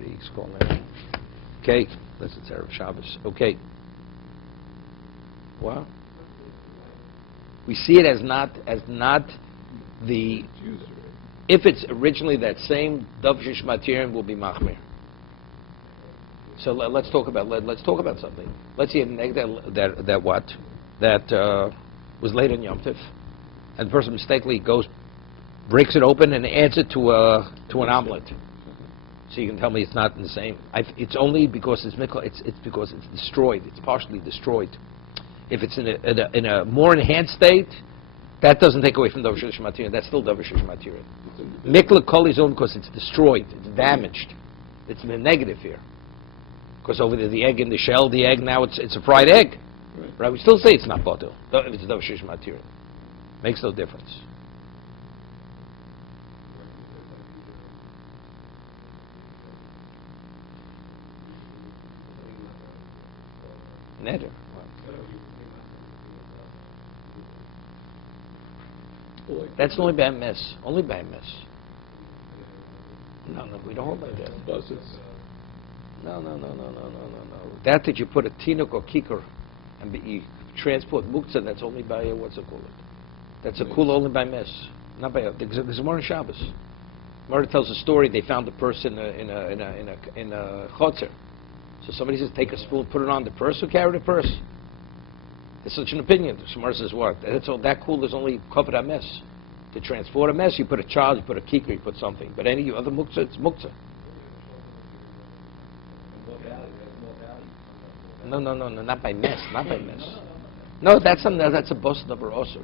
Somebody's calling in. Okay, unless it's Erev Shabbos. Okay. What? We see it as not the. If it's originally that same Davshish Matirin will be Machmir. So let's talk about something. Let's see an egg that was laid on Yom Tif, and the person mistakenly breaks it open and adds it to an omelet. So you can tell me it's not in the same. It's only because it's because it's destroyed. It's partially destroyed. If it's in a more enhanced state, that doesn't take away from Davshish Matirin. That's still Davshish Matirin. Mikla Kol is only because it's destroyed. It's damaged. It's in the negative here. Because over there, the egg in the shell, the egg now it's a fried egg, right? We still say it's not batil if it's Davshish Matirin. Makes no difference. Neder. That's only by a mess. Only by a mess. No, we don't hold like that. No. That you put a tinuk or kikar and you transport muktzah, that's only by what's it called? That's a kula only by mess. Not by there's more in Shabbos. Mara tells a story. They found a person in a chotzer. So somebody says, take a spoon, put it on the purse. Who carried the purse? There's such an opinion. Shemar says what? That kula is only covered a mess. To transport a mess, you put a child, you put a kikar, you put something. But any other muktzah, it's muktzah. No, not by mess, not by mess. No, that's a boss davar osur.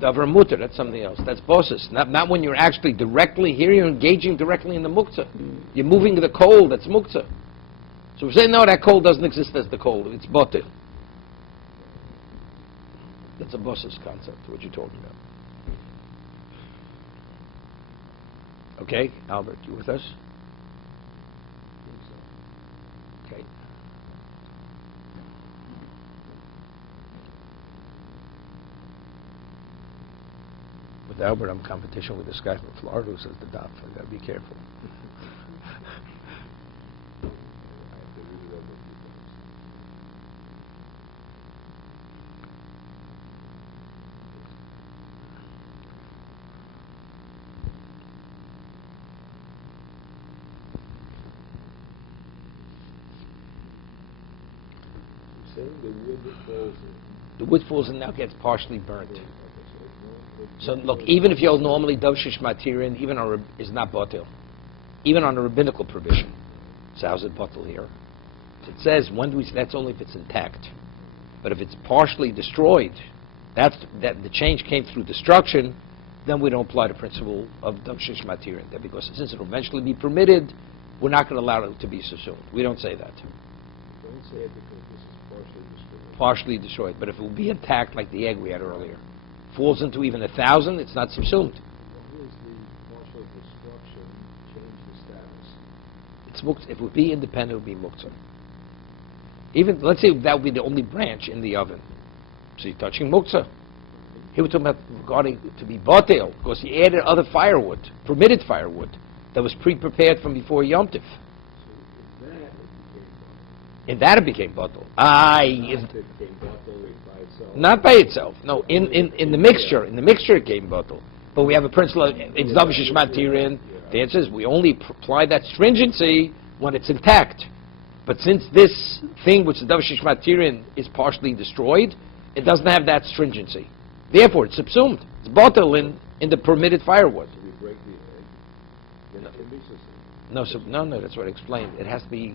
Davar muter, that's something else. That's bosses. Not when you're actually directly here, you're engaging directly in the muktzah. You're moving the coal, that's muktzah. So we say, no, that coal doesn't exist as the coal, it's botel. That's a boss's concept, what you're talking about. Okay, Albert, you with us? Okay. With Albert, I'm in competition with this guy from Florida who says the Daf. I gotta be careful. The wood falls in now gets partially burnt. So look, even if you'll normally Davshish Matirin, is not batil, even on a rabbinical provision. So how's it batil here? It says that's only if it's intact. But if it's partially destroyed, that the change came through destruction, then we don't apply the principle of Davshish Matirin. That because since it will eventually be permitted, we're not going to allow it to be subsumed. We don't say that. Don't say it because this is partially destroyed, but if it will be intact like the egg we had earlier, falls into even 1,000, it's not subsumed. How does the partial destruction change the status? It's muktzah. If it would be independent, it would be muktzah. Even, let's say that would be the only branch in the oven. So you're touching muktzah. Here we're talking about regarding to be batel, because he added other firewood, permitted firewood, that was pre-prepared from before Yom Tif. In that it became batel. Not by itself. No, in the mixture. In the mixture it became batel. But we have a principle. It's Davshish Matirin. The answer is we only apply that stringency when it's intact. But since this thing which is Davshish Matirin is partially destroyed, it doesn't have that stringency. Therefore, it's subsumed. It's batel in the permitted firewood. So we break the egg. No, that's what I explained. It has to be.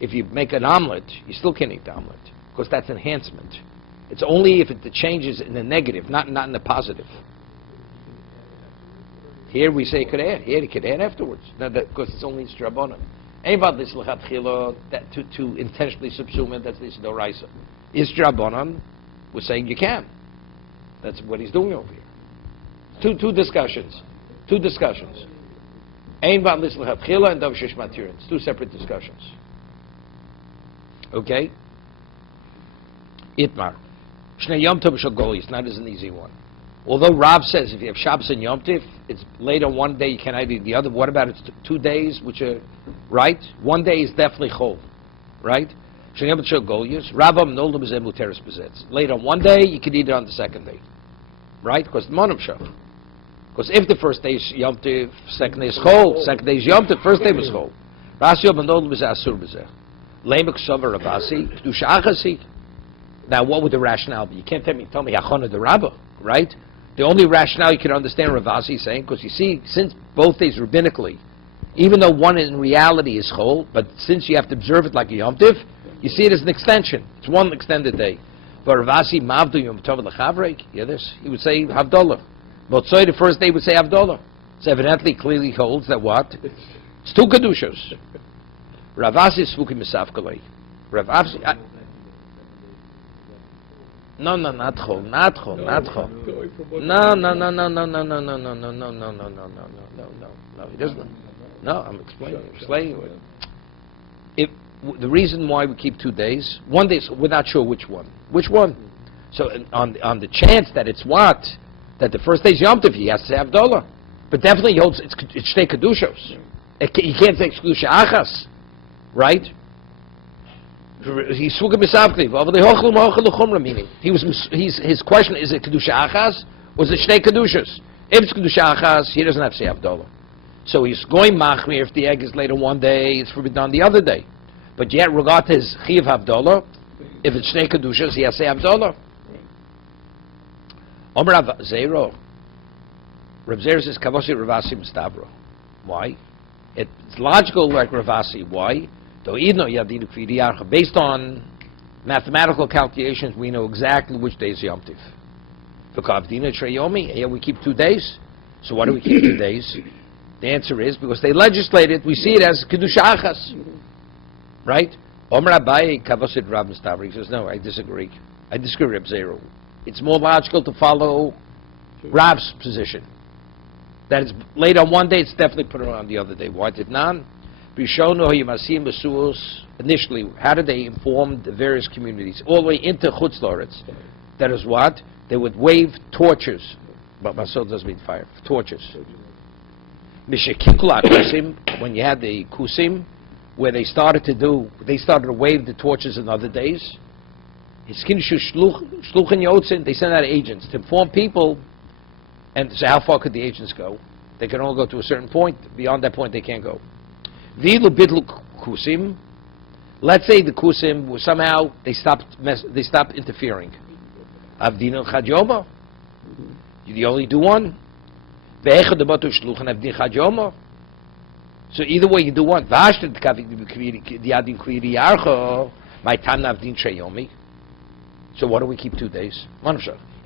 If you make an omelet, you still can't eat the omelet, because that's enhancement. It's only if it changes in the negative, not in the positive. Here we say it could add. Here it could add afterwards, because it's only Strabonim. About this lechatchila, that to intentionally subsume it, that's this doraisa. Is Strabonim, we're saying you can. That's what he's doing over here. Two discussions. Ein about this lechatchila and Davshish Matirin. It's two separate discussions. Okay? Itmar. Shnei Yom Tov Shel Goli. It's not as an easy one. Although Rav says if you have Shabbos and Yom Tif, it's late on one day, you cannot eat the other. What about it's 2 days, which are, right? 1 day is definitely chol, right? Late on 1 day, you can eat it on the second day, right? Because the Monim Shach. Because if the first day is Yom Tif, second day is chol, second day is Yom Tif, first day was chol. Now, what would the rationale be? You can't tell me Achana the Rabbah, right? The only rationale you can understand Ravasi saying, because you see, since both days rabbinically, even though one in reality is chol, but since you have to observe it like a Yom Tif, you see it as an extension. It's one extended day. But Ravasi Mavdu Yom Tov L'Chavrek, yeah, this, he would say Havdalah. Motzoi, the first day, would say Havdalah. So evidently, clearly holds that what? It's 2 Kedushos. Ravasi is Svuki Misafkalei. Ravasi... No, not chol. No, he doesn't. No, I'm explaining. If the reason why we keep 2 days, 1 day, we're not sure which one. Which one? So on the chance that it's what, that the first day's Yom Tov, he has to say Havdalah, but definitely he holds it's Shtei Kedushos. He can't say Kedusha Achas, right? He's meaning his question is it kedusha achas or is it shnei kedushas? If it's kedusha achas, he doesn't have to say Havdalah. So he's going machmir if the egg is laid on 1 day, it's forbidden on the other day. But yet, regard to his chiv Havdalah, if it's shnei kedushas, he has to say Havdalah. Omer Rav Zero. Rav Zero says kavosi Ravasi Mustavro. Why? It's logical like Ravasi. Why? Based on mathematical calculations, we know exactly which day is Yom Tif. Here we keep 2 days. So why do we keep 2 days? The answer is because they legislated. We see it as Kedusha Achas. Right? Omer Abaye Kavosid Rav Mustavri. He says, no, I disagree. I disagree with Reb Zero. It's more logical to follow Rav's position. That it's late on 1 day, it's definitely put it on the other day. Why did none? Initially, how did they inform the various communities? All the way into Chutz La'aretz. That is what? They would wave torches. But Masol doesn't mean fire. Torches. When you had the Kusim, where they started to wave the torches in other days. They sent out agents to inform people. And so how far could the agents go? They can only go to a certain point. Beyond that point, they can't go. Kusim. Let's say the Kusim somehow they stopped interfering. Avdin Chadjoma. You only do one. So either way you do one. So why do we keep 2 days?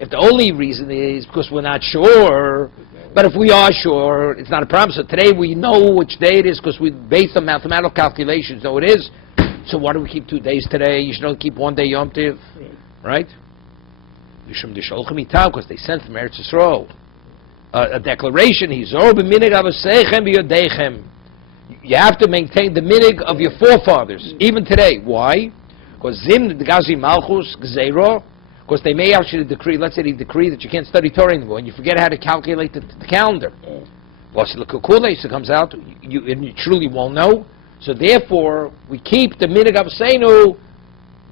If the only reason is because we're not sure, but if we are sure, it's not a problem. So today we know which day it is because we based on mathematical calculations know it is. So why do we keep 2 days today? You should only keep 1 day Yom Tiv, right? Because they sent from Eretz Yisrael a declaration. You have to maintain the minig of your forefathers even today. Why? Because Zim the Gazi Malchus Gzeiro. Because they may actually decree, let's say they decree that you can't study Torah anymore, and you forget how to calculate the calendar. Once the Kukulei comes out, you truly won't know. So therefore, we keep the minig of Seinu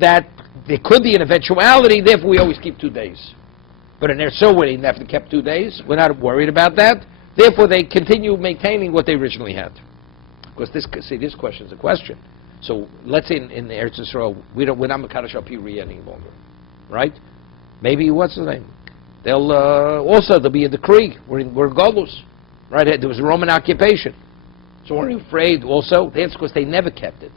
that there could be an eventuality, therefore we always keep 2 days. But in Eretz Yisrael, they never kept 2 days. We're not worried about that. Therefore, they continue maintaining what they originally had. Because this question is a question. So let's say in Eretz Yisrael, we're not Mekadosh al Pi Riyah any longer. Right? Maybe what's the name? There'll be a decree. We're in Golus. Right? There was a Roman occupation. So we're afraid also. That's because they never kept it.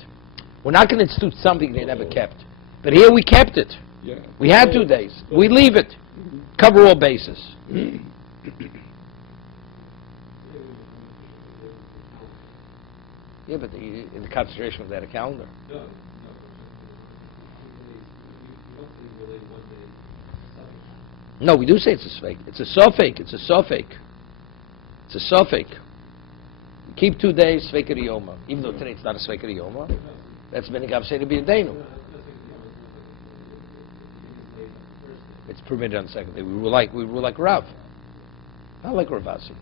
We're not going to institute something they never kept. But here we kept it. Yeah. We had 2 days. We leave it. Cover all bases. Yeah, but in the concentration was that a calendar. No, we do say it's a sfeik. It's a sofek. It's a sofek. It's a sofek. Keep 2 days sfeik yoma. Even though today it's not a sfeik yoma, that's been a gav say to be a denu. It's permitted on the second day. We were like Rav. Not like Rav Asi.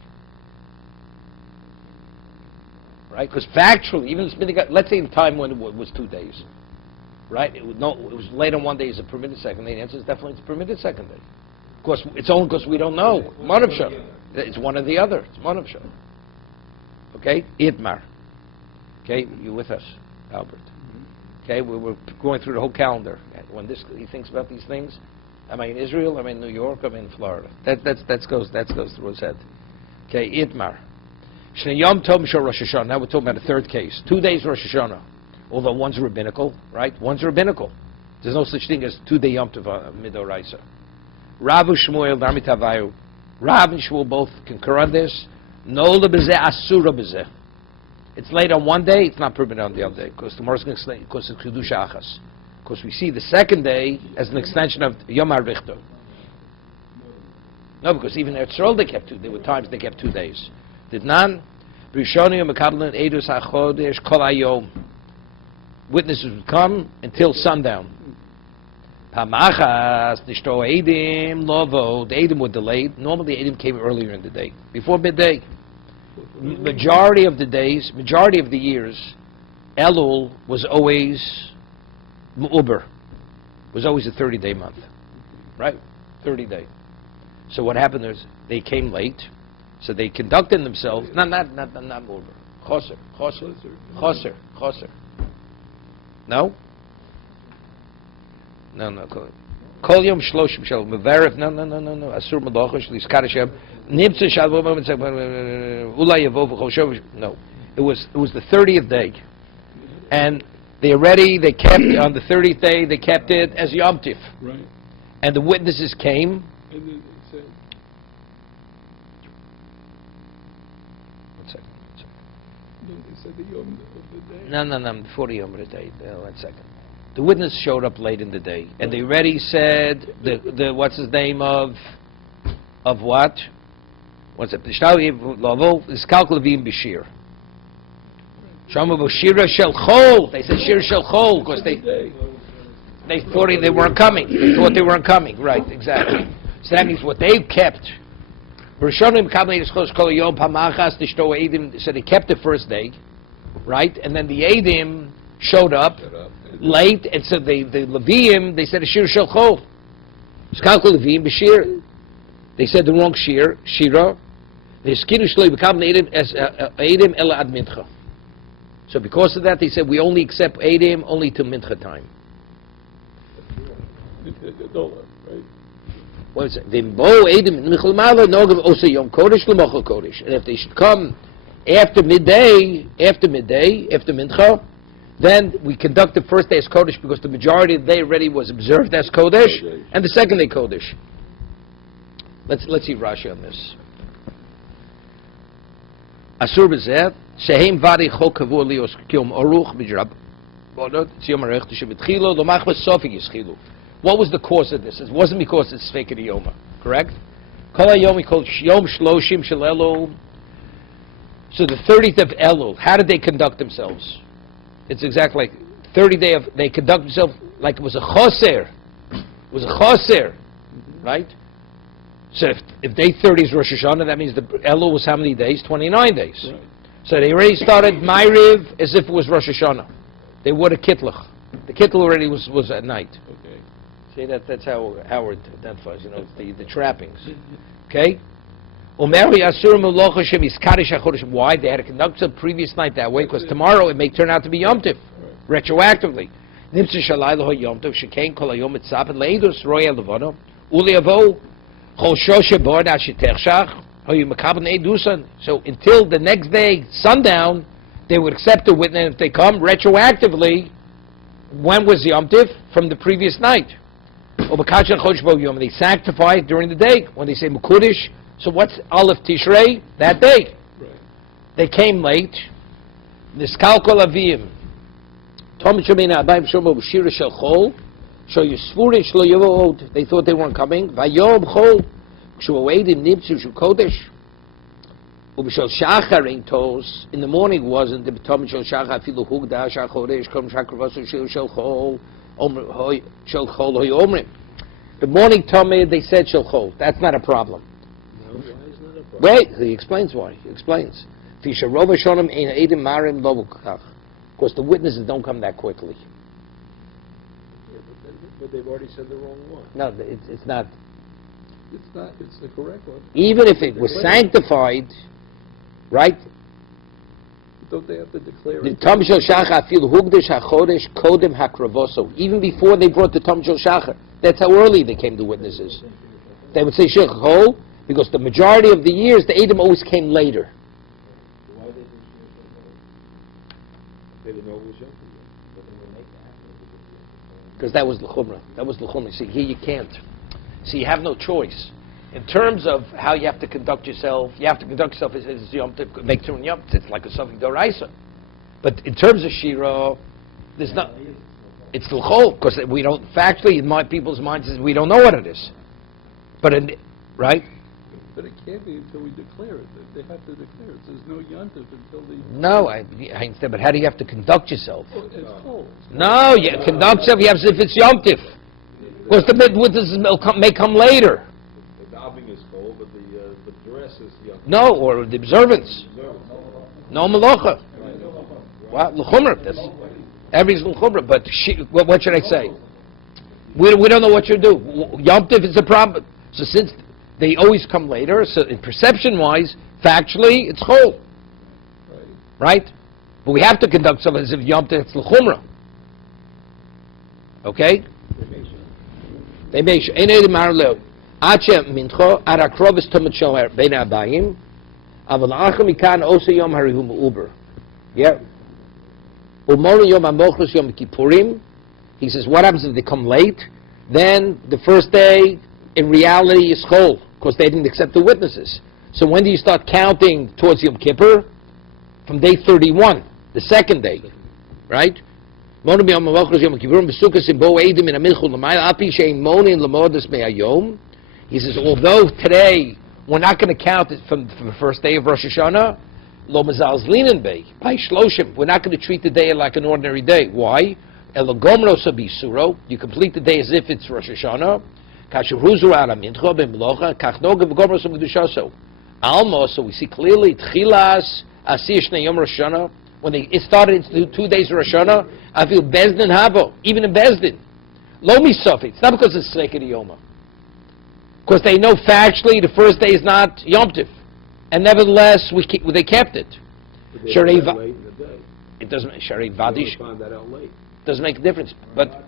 Right? Because factually, even let's say in time when it was 2 days, right? It was late on one day. Is it permitted second day? The answer is definitely it's permitted second day. Of course, it's only because we don't know. Manavsha. It's one or the other. It's Manavsha. Okay? Idmar. Okay? You with us, Albert? Okay? We're going through the whole calendar. When he thinks about these things, am I in Israel? Am I in New York? Am I in Florida? That goes through his head. Okay? Idmar. Shnei Tov Mishal Rosh Hashanah. Now we're talking about a third case. 2 days Rosh Hashanah. Although one's rabbinical, right? One's rabbinical. There's no such thing as 2 day Yom Tov Midoraisa. Rav Shmuel Darmit Havayu. Rav and Shmuel both concur on this. No lebezeh asura bezeh. It's late on one day. It's not permitted on the other day because tomorrow's going to explain. Because it's kedusha achas. Because we see the second day as an extension of Yom HaRichto. No, because even at Yisrael they kept two. There were times they kept 2 days. Did none. Rishonim mekabelen edus hachodesh kol hayom. Witnesses would come until sundown. Pamachas nishto edim lovo. The edim were delayed. Normally the edim came earlier in the day, before midday. Majority of the years, Elul was always Uber. Was always a 30-day month, right? 30-day. So what happened is they came late. So they conducted themselves, not Uber. Choser. No? No. Kol yom shloshim shel mevaref. No. Asur malacha shel iskar Hashem. Nimtza shal ulay yavo v'choshev. No. It was the 30th day, and they kept on the 30th day. They kept it as Yom Tif. Right. And the witnesses came. And then it said, no, they said the Yom of the day. No, before the Yom of the day. 1 second. The witness showed up late in the day, and they already said the what's his name of what? What's it? Is calculating b'shir. Shama b'shira shel chol. They said shir shel chol because they thought they weren't coming. They thought they weren't coming. Right, exactly. So that means what they kept. So they kept the first day, right? And then the Eidim showed up late, and so the Leviim, they said a shir shel chol. Skalko Leviim b'shir. They said the wrong shira. They skidu shloi become Eidim as Eidim ela ad mincha. So because of that, they said we only accept Eidim only to mincha time. Right? What is it? And if they should come after midday, after mincha, then we conduct the first day as Kodesh because the majority of the day already was observed as Kodesh, and the second day Kodesh. Let's see Rashi on this. Asur b'zeh shehem vari chol kavur lios kiom oruch b'jrab bodot tziyom arech shebetchilo lomach v'sofik yischilu. What was the cause of this? It wasn't because it's fake Yoma, correct? Kol hayom called Yom Shloshim Shel Elul. So the 30th of Elul, how did they conduct themselves? It's exactly like 30 day of they conduct themselves like it was a choser. It was a choser, right? So if day 30 is Rosh Hashanah, that means the Elul was how many days? 29 days. Right. So they already started Ma'ariv as if it was Rosh Hashanah. They wore the kitlach. The kittel already was at night. Okay. See, that's how Howard identifies, it's the trappings. Okay? Why? They had to conduct the previous night that way, because tomorrow it may turn out to be Yom Tif, retroactively. So until the next day, sundown, they would accept the witness if they come retroactively. When was Yom Tif? From the previous night. They sanctify it during the day when they say Mekudesh. So what's Aleph Tishrei? That day. Right. They came late. Niskal kol avim. Tom shemina abayim shomo b'shira shel chol. So yisvurin shlo yavod. They thought they weren't coming. Vayom chol. Kshuawedim nibtzu shu kodesh. Ubishol shachar ein tos. In the morning wasn't the Tom shel shachar afilu hugda shal chodesh kom shakravasu shel chol. Shel chol hoy omrim. The morning Tomei, they said Shulchol. That's not a problem. No, why is not a problem? Wait, he explains why. He explains. Because the witnesses don't come that quickly. Yeah, but they've already said the wrong one. No, it's not. It's not, it's the correct one. Even if it was sanctified, right? Don't they have to declare The it? Tom Shel Shachar afilu hugdish hachodesh kodem hakravoso. Even before they brought the Tom Shel Shachar, that's how early they came to witnesses. They would say Shechol because the majority of the years the Edom always came later. Why they didn't say they didn't know it was Yom Kippur. But they were making after Because that was the Chumrah. That was the Chumrah. See, here you can't. See, you have no choice. In terms of how you have to conduct yourself, you have to conduct yourself as Yom Tov, make Turun Yom Tov. It's like a Safek Doraisa. But in terms of Shira, there's not. It's L'chol, because we don't, factually, in my people's minds, we don't know what it is. But, right? But it can't be until we declare it. They have to declare it. There's no yontif until they... No, I understand, but how do you have to conduct yourself? Well, it's cold. No, you conduct yourself, you have to, if it's Yom Tif. Because the witnesses may come later. The davening is cold, but the dress is Yom Kippur. No, or the observance. No malacha. Well, l'chumrah, that's, everything's l'chumrah, but what should I say? We don't know what you do. Yom Tif is a problem. So since they always come later, so in perception-wise, factually, it's chol. Right? But we have to conduct something as if Yom Tif, it's l'chumrah. Okay? They make sure. Ein Edom Marlo. Ache mincho, arakrov is tomet shomer, bein abayim, aval acham mikan osa yom harihum uber. Yeah. Umor yom amochus yom kippurim. He says, what happens if they come late? Then the first day, in reality, is chol, because they didn't accept the witnesses. So when do you start counting towards Yom Kippur? From day 31, the second day, right? He says, although today we're not going to count it from the first day of Rosh Hashanah, lo mazal zlinen bei, by shloshim, we're not going to treat the day like an ordinary day. Why? You complete the day as if it's Rosh Hashanah. Almo, so we see clearly, Tchilas, Asir Shnei Yom Rosh Hashanah, when it started into 2 days of Rosh Hashanah, I feel Bezdin Habo, even in Bezdin. Lo Misofik, it's not because it's Sreikah Yoma. Because they know factually the first day is not Yom Tiv. And nevertheless, they kept it. Sharei late in the day. It doesn't, Sharei They Vadish, found that out late. doesn't make a difference. But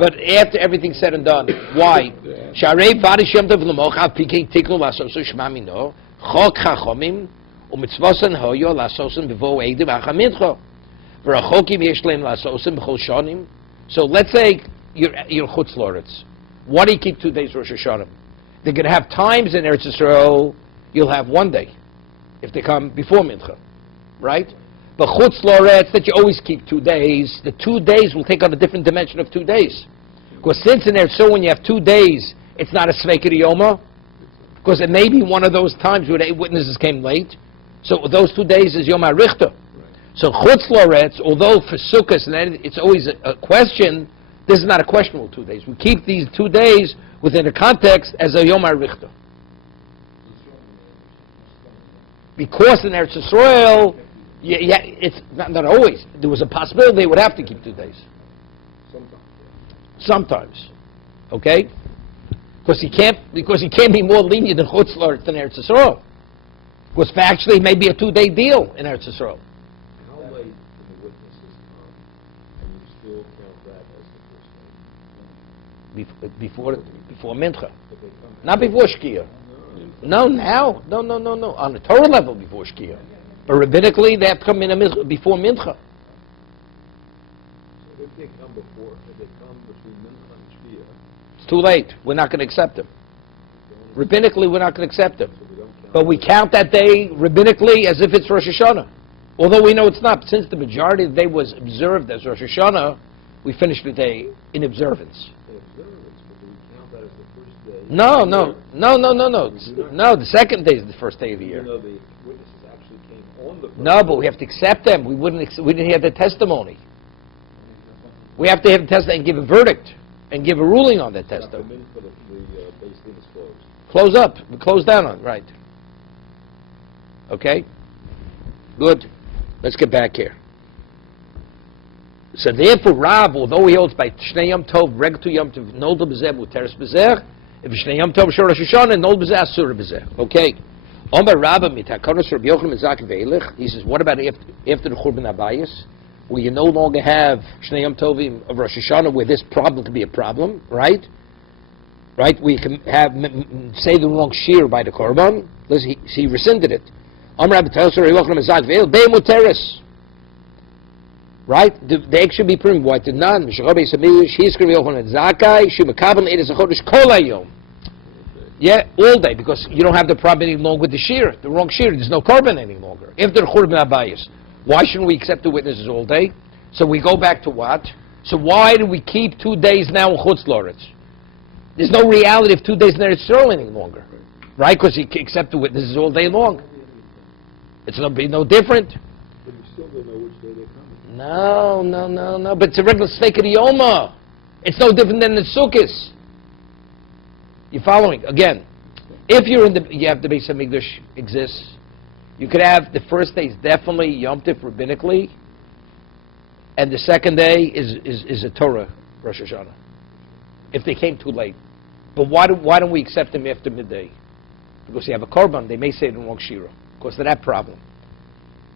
after everything's said and done, why? Sharei Vadish Yom Tov L'mocha, Pikei Tiknu Lasosu Shmami No, Chok Chachomim, umitzvosan hoyo lasosim bevo eidim achamitcho, v'rachokim yesh leim lasosim b'chol shonim. So let's say you're chutz loretz. Why do you keep 2 days Rosh Hashanah? They're going to have times in Eretz Yisrael. You'll have 1 day if they come before mincha, right? But chutz loretz that you always keep 2 days. The 2 days will take on a different dimension of 2 days. Because since in Eretz Yisrael when you have 2 days, it's not a Sveikah Yoma. Because it may be one of those times where the witnesses came late. So those 2 days is Yom HaRichter. Right. So Chutz Loretz, although for Sukkot and it's always a question, this is not a questionable 2 days. We keep these 2 days within the context as a Yom HaRichter. Because in Eretz Yisrael, it's not always. There was a possibility they would have to keep 2 days. Sometimes. Okay? Because he can't be more lenient than Chutz Loretz than Eretz Yisrael. Because factually it may be a 2-day deal in Eretz Yisrael. How late can the witnesses come, and you still count that as the first day? Before Mincha. If they come Not before Shkia. No, now. No. On the Torah level before Shkia. But rabbinically they have to come in before Mincha. So if they come between Mincha and Shkia, It's too late. We're not going to accept them. Rabbinically we're not going to accept them. so we don't count. But we count that day rabbinically as if it's Rosh Hashanah. Although we know it's not. Since the majority of the day was observed as Rosh Hashanah, we finished the day in observance. They observe it, but do we count that as the first day? No. No, the second day is the first day of the Even year. though the witnesses actually came on the first No, day. but we have to accept them. We didn't hear the testimony. We have to have the testimony and give a verdict. and give a ruling on that Not test. the minute, but if the base thing is closed. Close up. Close down on it, right. Okay? Good. Let's get back here. So therefore, Rav, although he holds by Shnei Yom Tov, Reg to Yom Tov, Nolda B'zeh, Muteres B'zeh, if Shnei Yom Tov, Shor Rosh Hashanah, Nolda B'zeh, Asura B'zeh. Okay? Omar Rabba, Mitakonos Rabbi Yochanan Mizak Veilich, he says, what about after the Churban Abayis, where you no longer have Shnei Yom Tovim of Rosh Hashanah, where this problem could be a problem, right? Right? We can have, say the wrong shear by the Korban. Listen, he rescinded it. Omar Rabba tells Rabbi Yochanan Mizak Veilich, Bei Muteres. Right? The egg should be prim. Why did none? Yeah, all day, because you don't have the problem any longer with the shear, the wrong shear. There's no carbon any longer. After the Churban Abayis, why shouldn't we accept the witnesses all day? So we go back to what? So why do we keep 2 days now in Chutz La'aretz? There's no reality of 2 days in Eretz Yisrael any longer, right? Because you accept the witnesses all day long. It's no different. But you still don't know which day they're coming. No. But it's a regular Sveika Yoma. It's no different than the Sukkos. You following? Again, if you have the Beis Hamikdash exists, you could have the first day is definitely Yom Tif rabbinically, and the second day is a Torah Rosh Hashanah. If they came too late, but why don't we accept them after midday? Because you have a korban, they may say it in wrong shira. Because of that problem.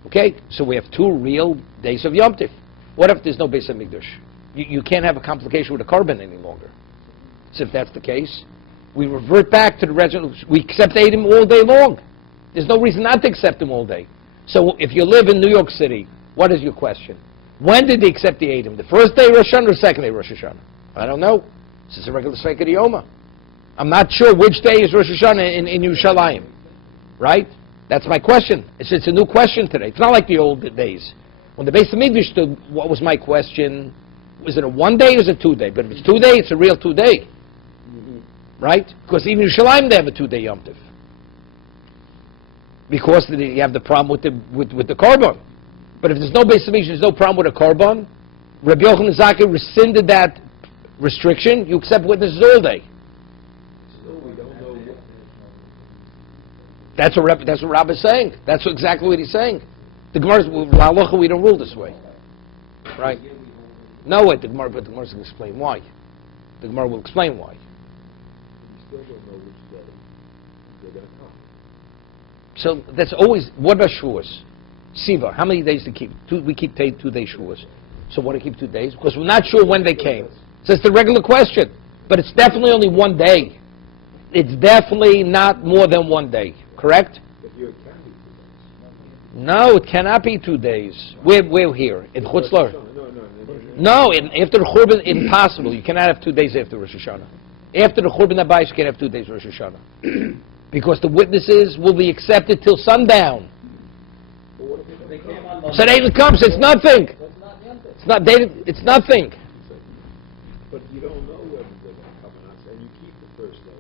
Okay, so we have 2 real days of Yom Tif. What if there's no Beis Hamikdash? You can't have a complication with a korban any longer. So if that's the case, we revert back to the original. We accept Eidim all day long. There's no reason not to accept them all day. So if you live in New York City, what is your question? When did they accept the Eidim? The first day Rosh Hashanah or the second day Rosh Hashanah? I don't know. This is a regular Sveika Yoma. I'm not sure which day is Rosh Hashanah in Yerushalayim. Right? That's my question. It's a new question today. It's not like the old days. When the Beis Hamikdash stood, what was my question? Was it a 1 day or is it 2 day? But if it's 2 day, it's a real 2 day. Right? Because even in Yerushalayim they have a 2 day Yom Tif. Because you have the problem with the korban. But if there's no Beis Hamikdash, there's no problem with a korban. Rabbi Yochanan Zakkai rescinded that restriction. You accept witnesses all day. Still, we don't know what. That's what Rabbi is saying. That's exactly what he's saying. The Gemara, Halacha, we don't rule this way, right? No, the Gemara will explain why. The Gemara will explain why. We still don't know which day they're going to come. So that's always. What about Shavuos? Siva. How many days to keep? We keep 2 days Shavuos. So why do we keep 2 days? Because we're not sure when they came. So it's the regular question, but it's definitely only 1 day. It's definitely not more than 1 day. Correct? But here it can be 2 days. No, it cannot be 2 days. We're here in Chutz La'aretz. No. After the Churban, impossible. You cannot have 2 days after Rosh Hashanah. After the Churban Abayis, you can't have 2 days Rosh Hashanah. Because the witnesses will be accepted till sundown. But what if they come on? So they comes, it's nothing. It's nothing. But you don't know whether they're going to come or not, and you keep the first day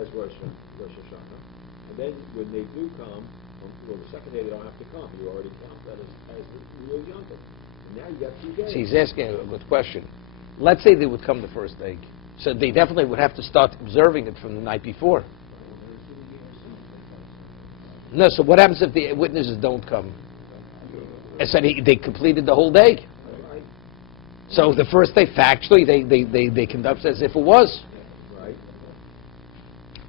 as Rosh Hashanah. And then when they do come, well, the second day they don't have to come. You already count that as the real Yom Tov. And now you got 2 days. See, he's asking a good question. Let's say they would come the first day. So they definitely would have to start observing it from the night before. No, so what happens if the witnesses don't come? And so they completed the whole day. So the first day, factually, they conduct as if it was. Right.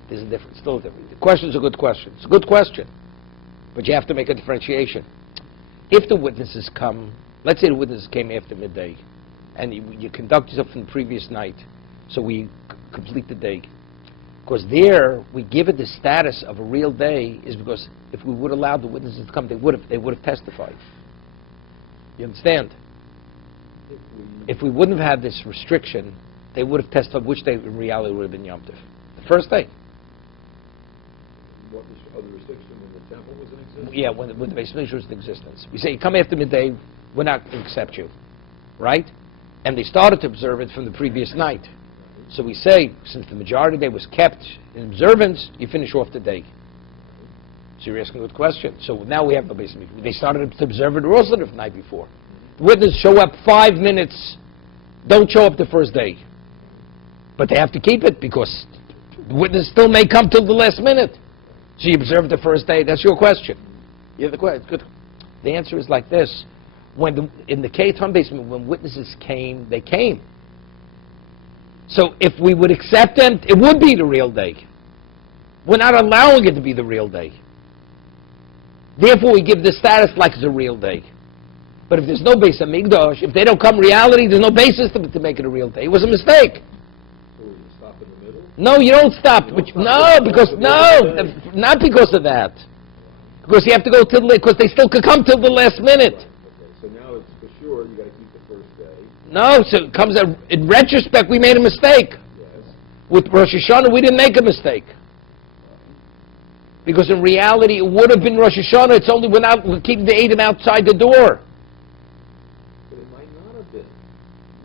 There's a difference, still a difference. The question's a good question. It's a good question. But you have to make a differentiation. If the witnesses come, let's say the witnesses came after midday, and you conduct yourself from the previous night, so we complete the day. Because there, we give it the status of a real day, is because if we would allow the witnesses to come, they would have testified. You understand? If we wouldn't have had this restriction, they would have testified which day in reality would have been Yom Tif. The first day. What was other restriction when the temple was in existence? Yeah, when the Beis Hamikdash was in existence. We say, you come after midday, we're not going to accept you. Right? And they started to observe it from the previous night. So we say, since the majority of the day was kept in observance, you finish off the day. So you're asking a good question. So now we have no Beis Hamikdash. They started to observe it also the night before. The witnesses show up 5 minutes, don't show up the first day. But they have to keep it because the witness still may come till the last minute. So you observe the first day. That's your question. You have the question. Good. The answer is like this. In the Ketam basement, when witnesses came, they came. So if we would accept them, it would be the real day. We're not allowing it to be the real day. Therefore, we give the status like it's a real day. But if there's no Beis Hamikdash, if they don't come reality, there's no basis to make it a real day. It was a mistake. So you stop in the middle? No, you don't stop. Not because of that. Because you have to go till because they still could come till the last minute. Okay, so now it's for sure you got to keep the first day. No, so it comes in retrospect. We made a mistake. Yes. With Rosh Hashanah, we didn't make a mistake. Because in reality, it would have been Rosh Hashanah. It's only we're keeping the Eidim outside the door. But it might not have been.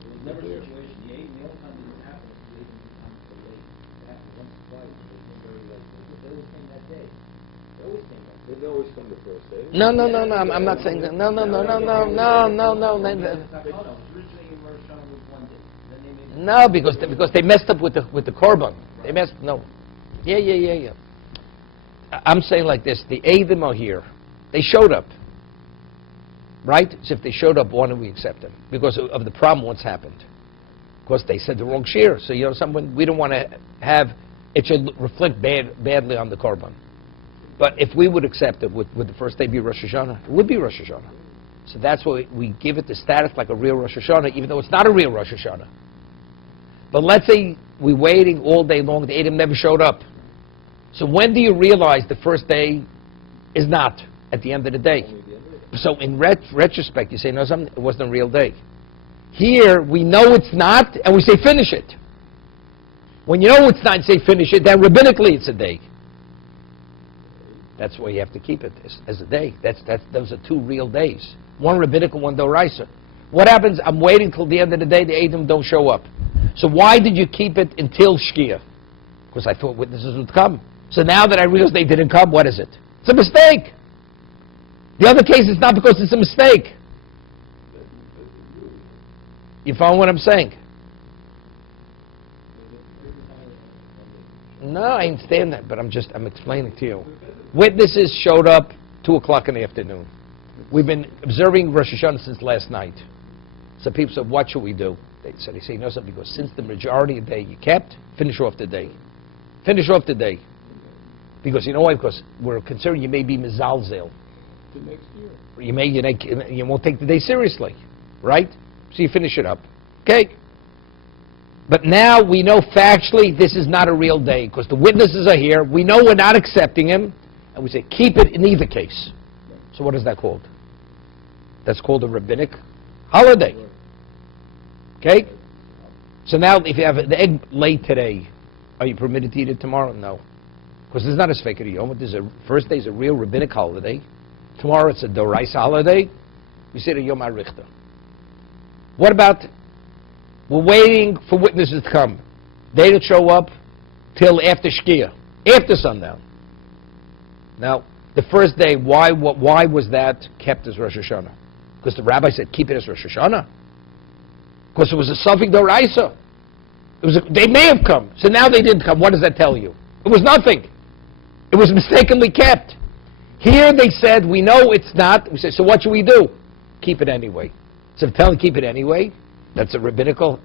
There's never a situation. The only time it didn't happen is the Eidim becomes so late. It happened once or twice. They came very late. They always came that day. They always came that day. They always come the first day. No. I'm not saying that. No. No, because they messed up with the korban. They messed. No. Yeah. I'm saying like this: the Eidim are here. They showed up, right? So if they showed up, why don't we accept them? Because of the problem what's happened. Because they said the wrong shir. So we don't want to have it should reflect badly on the korban. But if we would accept it, would the first day be Rosh Hashanah? It would be Rosh Hashanah. So that's why we give it the status like a real Rosh Hashanah, even though it's not a real Rosh Hashanah. But let's say we're waiting all day long, the Eidim never showed up. So when do you realize the first day is not at the end of the day? So in retrospect, you say, no, it wasn't a real day. Here, we know it's not, and we say finish it. When you know it's not, you say finish it, then rabbinically it's a day. That's why you have to keep it as a day. Those are two real days. One rabbinical, one doraisa. What happens? I'm waiting till the end of the day, the Eidim don't show up. So why did you keep it until Shkia? Because I thought witnesses would come. So now that I realize they didn't come, what is it? It's a mistake. The other case is not because it's a mistake. You follow what I'm saying? No, I understand that, but I'm explaining to you. Witnesses showed up 2 o'clock in the afternoon. We've been observing Rosh Hashanah since last night. So people said, what should we do? They say, no, something, because since the majority of the day you kept, finish off the day. Finish off the day. Because you know why? Because we're concerned you may be mizalzel. The next year. You won't take the day seriously, right? So you finish it up. Okay? But now we know factually this is not a real day because the witnesses are here. We know we're not accepting him. And we say, keep it in either case. So what is that called? That's called a rabbinic holiday. Okay? So now if you have the egg laid today, are you permitted to eat it tomorrow? No. Because it's not a Sfeikah Yom. First day is a real rabbinic holiday. Tomorrow it's a Doraisa holiday. We say the Yom HaRichter. What about, we're waiting for witnesses to come. They don't show up till after Shkia, after sundown. Now, the first day, why was that kept as Rosh Hashanah? Because the rabbi said, keep it as Rosh Hashanah. Because it was a Safik Doraisa. They may have come, so now they didn't come. What does that tell you? It was nothing. It was mistakenly kept. Here they said, we know it's not. We say, so what should we do? Keep it anyway. So if telling keep it anyway, that's a rabbinic Yom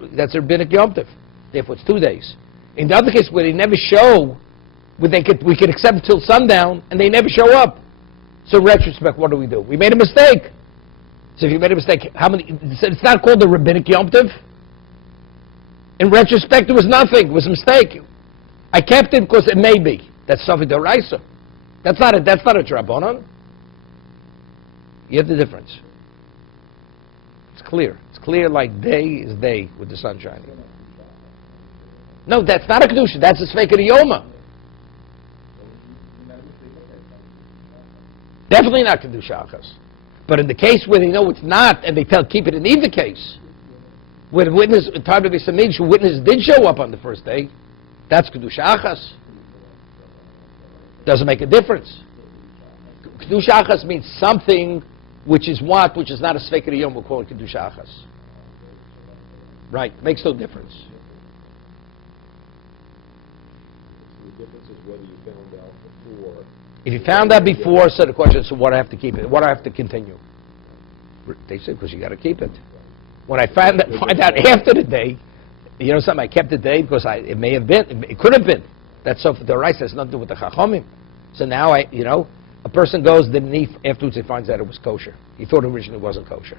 Tov. Therefore, it's 2 days. In the other case, where they never show, we could accept it till sundown, and they never show up. So in retrospect, what do? We made a mistake. So if you made a mistake, it's not called the rabbinic Yom Tov. In retrospect, it was nothing. It was a mistake. I kept it because it may be. That's something d'oraisa. That's not a drabonon. You have the difference. It's clear. It's clear like day is day with the sun shining. No, that's not a kedusha. That's a Sfeikah Yoma. Definitely not kedusha achas. But in the case where they know it's not, and they keep it in either case, where the witness, time to be samid, witness did show up on the first day, that's kedusha achas. Doesn't make a difference. Kedusha achas means something which is not a Sfeikah Yom, we'll call it kedusha achas. Right, makes no difference. difference is whether you found out before. If you found out before, so the question is, so what do I have to keep it? What do I have to continue? They said, because you got to keep it. When I find out after the day, you know something, I kept the day because it may have been, it could have been. That's so for the rice, has nothing to do with the chachomim. So now a person goes, then afterwards he finds out it was kosher. He thought it originally wasn't kosher.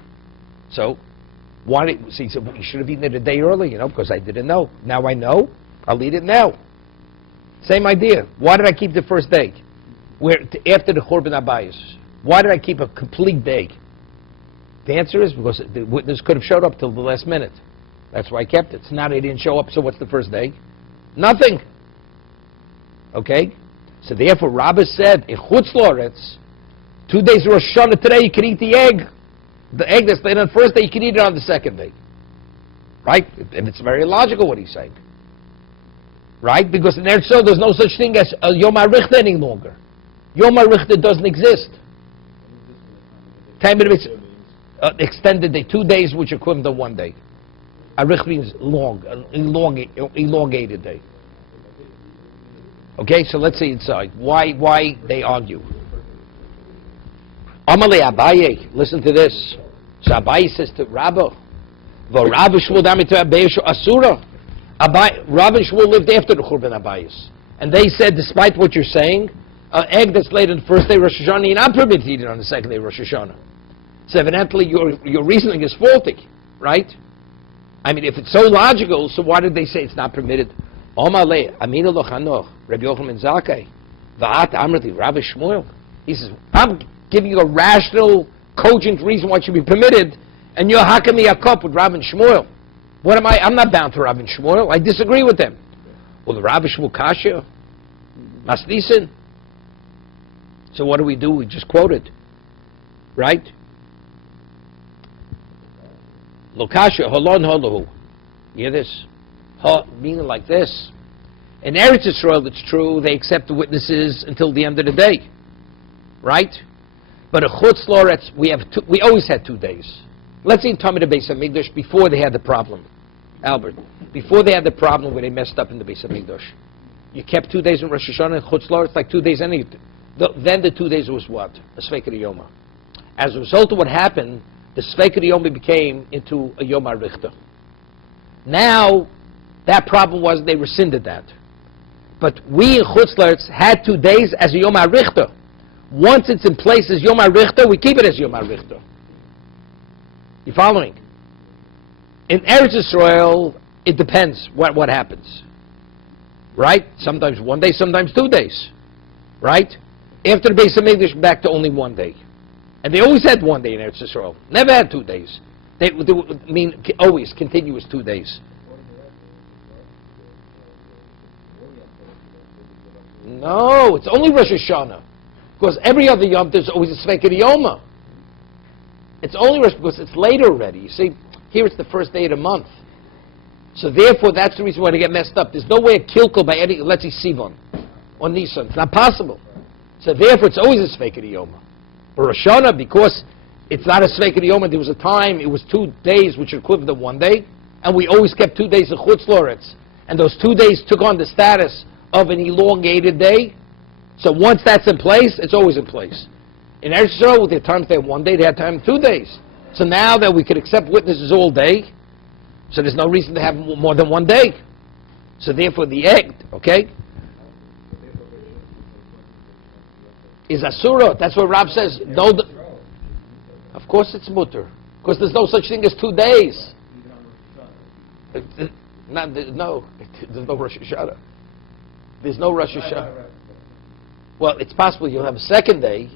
So, he said, well, you should have eaten it a day early, because I didn't know. Now I know, I'll eat it now. Same idea. Why did I keep the first day? After the Churban Abayis. Why did I keep a complete day? The answer is because the witness could have showed up till the last minute. That's why I kept it. So now they didn't show up, so what's the first day? Nothing. Okay? So therefore, Rabbah said, in Chutz Loretz, 2 days of Rosh Hashanah, today you can eat the egg. The egg that's laid on the first day, you can eat it on the second day. Right? And it's very logical what he's saying. Right? Because in Eretz Yisrael, there's no such thing as Yom HaRichter any longer. Yom HaRichter doesn't exist. Time of the extended day, 2 days, which are equivalent to 1 day. Arich means elongated day. Okay, so let's see inside. Why they argue? Amalei Abaye, listen to this. So Abaye says to Rabba, Rabba Shmuel Asura. Rabba and Shmuel lived after the Churban Abayis. And they said, despite what you're saying, an egg that's laid on the first day Rosh Hashanah, you're not permitted to eat it on the second day Rosh Hashanah. So evidently your reasoning is faulty, right? I mean, if it's so logical, so why did they say it's not permitted? Omale, Amina Lochanoch, Rabbi Yochanan Zakei, Va'at Amrati, Rabbi Shmuel. He says, I'm giving you a rational, cogent reason why it should be permitted, and you're hacking me a cup with Rabbi Shmuel. What am I? I'm not bound to Rabbi Shmuel. I disagree with them. Well, the Rabbi Shmuel Kasha, Masnisin. So what do? We just quote it, right? Lokasha holon holohu. You hear this? Meaning like this. In Eretz Yisrael, it's true, they accept the witnesses until the end of the day. Right? But at Chutz Loretz, we always had 2 days. Let's say in Talmud Beis HaMikdash, before they had the problem. Albert, before they had the problem where they messed up in the Beis HaMikdash. You kept 2 days in Rosh Hashanah and Chutz Loretz, like 2 days anything. Then the 2 days was what? A Sveikah Yoma. As a result of what happened, the Sveikah Yoma became into a Yom HaRichter. Now, that problem was they rescinded that. But we in Chutz Loretz had 2 days as a Yom HaRichter. Once it's in place as Yom HaRichter, we keep it as Yom HaRichter. You following? In Eretz Yisrael, it depends what happens. Right? Sometimes 1 day, sometimes 2 days. Right? After the Beis HaMikdash, back to only 1 day. And they always had 1 day in Eretz Yisrael. Never had 2 days. They mean always continuous 2 days. No, it's only Rosh Hashanah. Because every other Yom there's always a Sveikah Yoma. It's only Rosh because it's later already. You see, here it's the first day of the month. So therefore, that's the reason why they get messed up. There's no way a kilkel by any, let's say Sivan or Nisan. It's not possible. So therefore, it's always a Sveikah Yoma. But Rosh Hashanah, because it's not a Sveikah Yoma, there was a time, it was 2 days, which are equivalent to 1 day, and we always kept 2 days of Chutz Loretz. And those 2 days took on the status of an elongated day. So once that's in place, it's always in place. In Eretz Yisrael, with their times they had 1 day, they had time 2 days. So now that we could accept witnesses all day, so there's no reason to have more than 1 day. So therefore the egg, okay, is Asura. That's what Rab says. No, of course it's mutter. Because there's no such thing as 2 days. No, there's no Rosh Hashanah. There's no Rosh Hashanah. Well, it's possible you'll have a second day,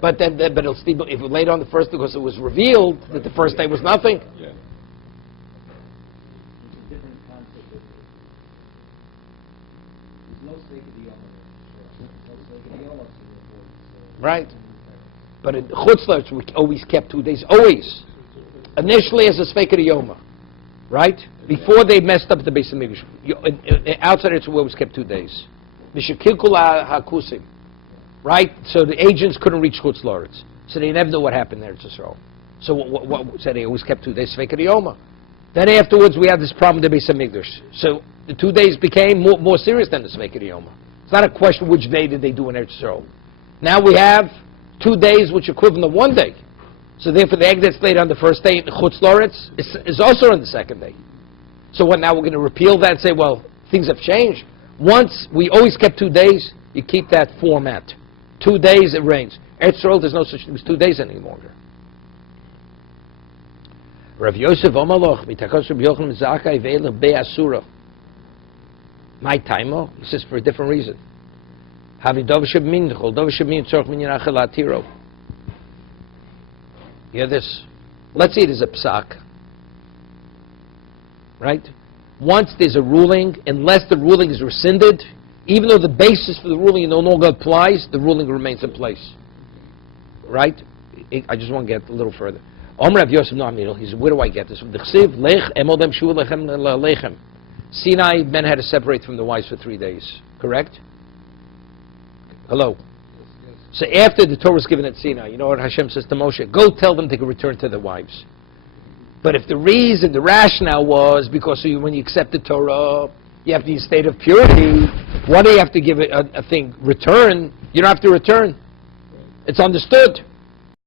but it'll still, if it laid on the first because it was revealed that the first day was nothing. Yeah. It's a different concept. There's no Sveikah Yoma. Right. But in Chutz Loretz, we always kept 2 days. Always. Initially as a Sveikah Yoma. Right? Before they messed up the Beis HaMikdash. Outside it, we always kept 2 days. Mishakilkula hakusim. Right? So the agents couldn't reach Chutz Loretz. So they never knew what happened there in Israel. So what so they always kept 2 days Sveikah Yoma. Then afterwards we had this problem with the Beis HaMikdash. So the 2 days became more serious than the Sveikah Yoma. It's not a question which day did they do in Eretz Yisrael. Now we have 2 days which are equivalent to 1 day. So therefore the egg that's laid on the first day in Chutz Loretz is also on the second day. So what, now we're going to repeal that and say, well, things have changed? Once, we always kept 2 days, you keep that format. 2 days it rains. Eretz Yisrael, there's no such thing as 2 days any longer. Rav Yosef Omaloch, mitakos Rabbi Yochanan Zakai ve'elach be'asura. My taimo, he says for a different reason. Havi dovashib min chol, dovashib min tzorch min yinachel atiro. You hear this? Let's say there's a psak. Right? Once there's a ruling, unless the ruling is rescinded, even though the basis for the ruling no longer applies, the ruling remains in place. Right? I just want to get a little further. Omer Rav Yosef Noamidol, he said, where do I get this from? The Chsiv, lech emodem shu lechem lechem. Sinai, men had to separate from the wives for 3 days. Correct? Hello? So after the Torah was given at Sinai, you know what Hashem says to Moshe? Go tell them they can return to their wives. But if the reason, the rationale was because when you accept the Torah, you have to be in a state of purity. Why do you have to give it a thing? Return? You don't have to return. It's understood.